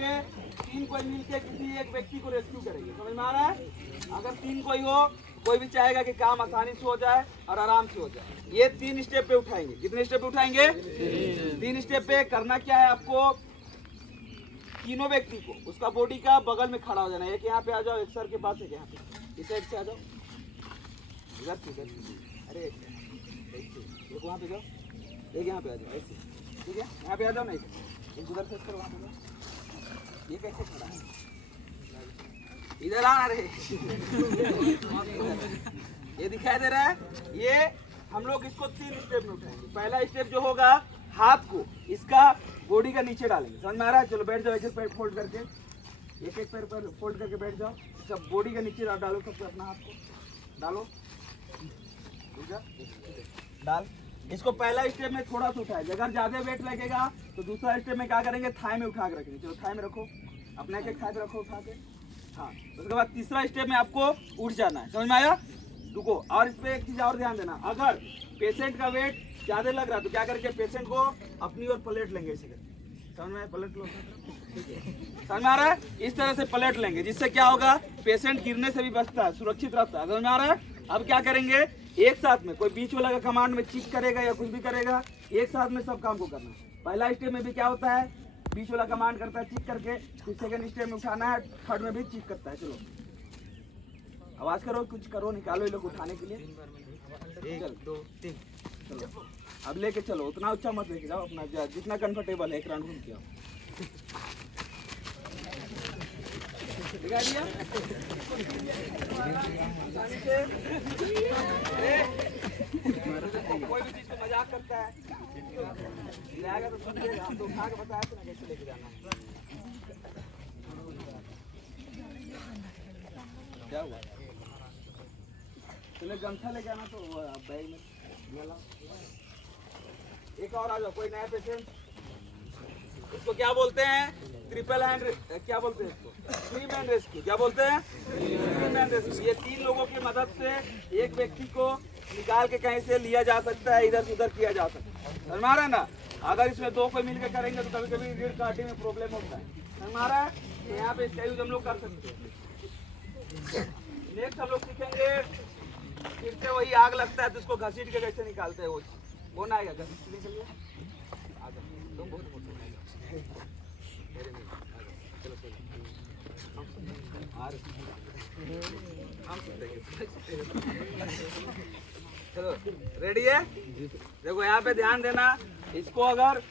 के 3 कोई मिलके किसी एक व्यक्ति को रेस्क्यू करेंगे। समझ में आ रहा है? अगर 3 कोई हो, कोई भी चाहेगा कि काम आसानी से हो जाए और आराम से हो जाए। ये 3 स्टेप पे उठाएंगे। कितने स्टेप पे उठाएंगे? 3 स्टेप पे। करना क्या है आपको, तीनों व्यक्ति को उसका बॉडी का बगल में खड़ा हो जाना है। एक यहाँ पे आ जाओ, एक सर के पास, एक यहाँ पे, इस साइड से आ जाओ, इधर से, अरे एक वहाँ पे जाओ, एक यहाँ पे आ जाओ, ऐसे, ठीक है? यहाँ पे आ जाओ ना, एक उधर से करो, वहाँ पे जाओ। ये कैसे खड़ा है? इधर आ रहे ये दिखाई दे रहा है? ये हम लोग इसको 3 स्टेप में उठाएंगे। पहला स्टेप जो होगा, हाथ को इसका बॉडी का नीचे डालेंगे। समझ में आ रहा है? चलो बैठ जाओ, एक एक पैर फोल्ड करके, एक एक पैर पर फोल्ड करके बैठ जाओ। सब बॉडी का नीचे डालो, सबसे अपना हाथ को डालो, डाल। इसको पहला स्टेप में थोड़ा सा उठाएंगे। अगर ज्यादा वेट लगेगा तो दूसरा स्टेप में क्या करेंगे, थाई में उठा के रखेंगे। चलो थाई में रखो, अपने एक थाई पे रखो उठा के। हाँ, उसके बाद तीसरा स्टेप में आपको उठ जाना है। समझ में आया? रुको, और इस पे एक चीज और ध्यान देना, अगर पेशेंट का वेट ज्यादा लग रहा है तो क्या करके पेशेंट को अपनी ओर पलट लेंगे। इसे समझ में? पलट लो, समझ में आ रहा है? इस तरह से पलट लेंगे, जिससे क्या होगा, पेशेंट गिरने से भी बचता है, सुरक्षित रहता है। समझ में आ रहा है? अब क्या करेंगे, एक साथ में, कोई बीच वाला का कमांड में चीक करेगा या कुछ भी करेगा, एक साथ में सब काम को करना है। पहला स्टेप में भी क्या होता है, बीच वाला कमांड करता है चीक करके, फिर सेकंड स्टेप में उठाना है, थर्ड में भी चीक करता है। चलो आवाज करो, कुछ करो, निकालो ये लोग उठाने के लिए। 1 2 3 चलो, अब लेके चलो। उतना अच्छा मत लेके जाओ, अपना जितना कंफर्टेबल है, एक राउंड घूम के आओ। दिखा दिया? कोई भी चीज को मजाक करता है, जाएगा तो समझेगा। हम तो उठा के बताया था ना कैसे लेके जाना है। क्या हुआ? चलो गमछा लेके आना, तो बैग में लाओ। एक और आ जाओ, कोई नया पेशेंट। इसको क्या बोलते हैं, ट्रिपल हैंड, क्या बोलते हैं इसको, 3 मैन रेस्क्यू। क्या बोलते हैं? 3 मैन रेस्क्यू। ये 3 लोगों की मदद से एक व्यक्ति को निकाल के कहीं से लिया जा सकता है, इधर से उधर किया जा सकता है। समझ में आ रहा है ना? अगर इसमें 2 कोई मिलकर करेंगे तो कभी कभी रीढ़ काटने में प्रॉब्लम होता है। समझ में आ रहा है? तो यहाँ पे इसका यूज हम लोग कर सकते हैं। नेक्स्ट हम लोग सीखेंगे, फिर से वही आग लगता है तो उसको घसीट के कैसे निकालते हैं। वो कौन आएगा घसीटने के लिए? तुम बहुत चलो रेडी है? देखो यहाँ पे ध्यान देना, इसको अगर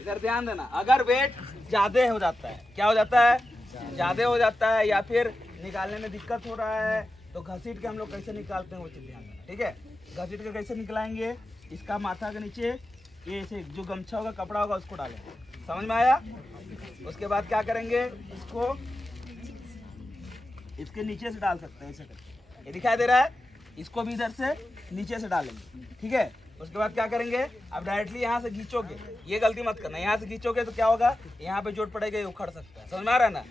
इधर ध्यान देना, अगर वेट ज्यादा हो जाता है, क्या हो जाता है, ज्यादा हो जाता है, या फिर निकालने में दिक्कत हो रहा है, तो घसीट के हम लोग कैसे निकालते हैं वो चीज ध्यान देना। ठीक है? घसीट के कैसे निकलाएंगे, इसका माथा के नीचे ये ऐसे जो गमछा होगा, कपड़ा होगा, उसको डालेंगे। समझ में आया? उसके बाद क्या करेंगे, इसको इसके नीचे से डाल सकते हैं, ऐसे करके। ये दिखाई दे रहा है? इसको भी इधर से नीचे से डालेंगे। ठीक है? उसके बाद क्या करेंगे, अब डायरेक्टली यहाँ से खींचोगे, ये गलती मत करना। यहाँ से खींचोगे तो क्या होगा, यहाँ पे चोट पड़ेगा, ये उखड़ सकता है। समझ में आ रहा है ना?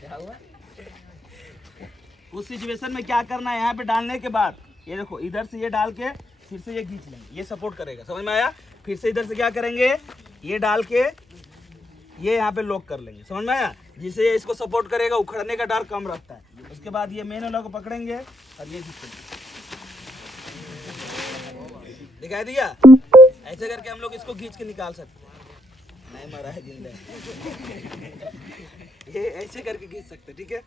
क्या हुआ? उस सिचुएशन में क्या करना है, यहाँ पे डालने के बाद ये देखो, इधर से ये डाल के फिर से ये खींच लेंगे, ये सपोर्ट करेगा। समझ में आया? फिर से इधर से क्या करेंगे, ये डाल के ये यहाँ पे लॉक कर लेंगे। समझ में आया? जिससे ये इसको सपोर्ट करेगा, उखड़ने का डर कम रहता है। उसके बाद ये मेन वाला को पकड़ेंगे और ये दिखाई दिया? ऐसे करके हम लोग इसको खींच के निकाल सकते हैं। नहीं मरा है, जिंदा है। ये ऐसे करके खींच सकते। ठीक है?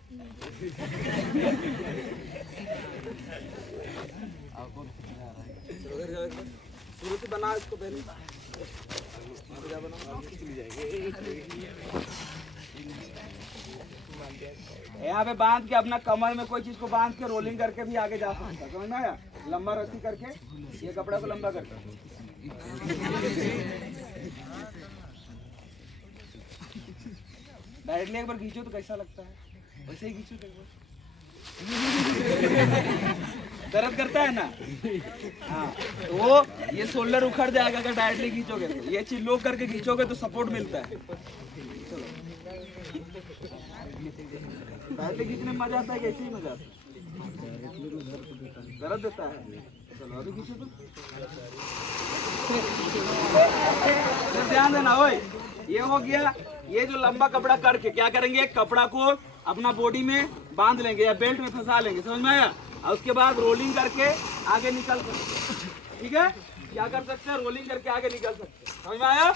शुरू से बना इसको पहले, यहाँ पे बांध के अपना कमर में कोई चीज को बांध के रोलिंग करके भी आगे जा सकता है। समझ में आया? लंबा रस्सी करके ये कपड़ा को लंबा करके डायरेक्टली एक बार खींचो तो कैसा लगता है, वैसे ही खींचो तो दर्द करता है ना? हाँ, तो वो ये शोल्डर उखड़ जाएगा अगर डायरेक्टली खींचोगे तो। ये चीज लो करके खींचोगे तो सपोर्ट मिलता है। चलो, डायरेक्टली खींचने में मजा आता है कि ऐसे ही मजा आता है? दर्द देता है। चलो अभी खींचो तो। ध्यान देना ओए, ये हो गया। ये जो लंबा कपड़ा करके क्या करेंगे, कपड़ा को अपना बॉडी में बांध लेंगे या बेल्ट में फंसा लेंगे, समझ में आया। और उसके बाद रोलिंग करके आगे निकल सकते, ठीक है। क्या कर सकते हैं, रोलिंग करके आगे निकल सकते हैं, समझ में आया।